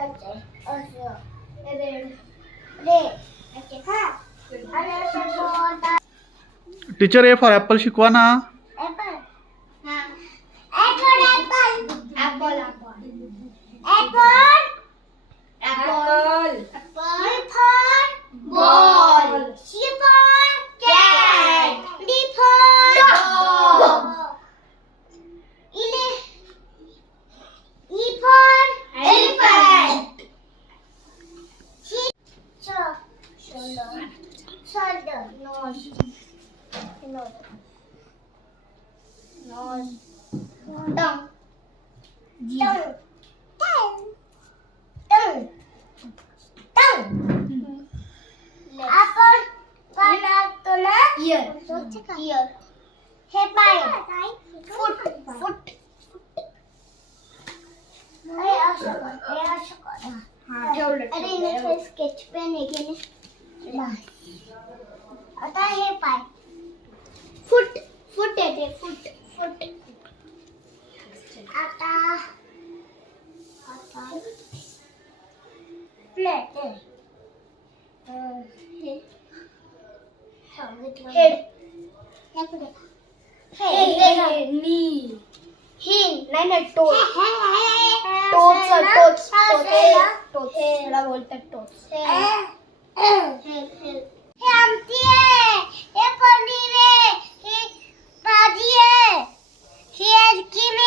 करायचं असं teacher A for Apple शिकवा ना. Shoulder nose nose nose tongue tongue tongue tongue tongue आपण बनवतो ना इयर इयर हे पाय फुट फुट हे असं कर, हे असं कर. अरे स्केच पेन आहे हे हे नी ही नाही नाही टोच टोच टोच टोच त्याला बोलतात टोच हे आमटी आहे हे. पनीर आहे ही भाजी आहे ही आईस्क्रीम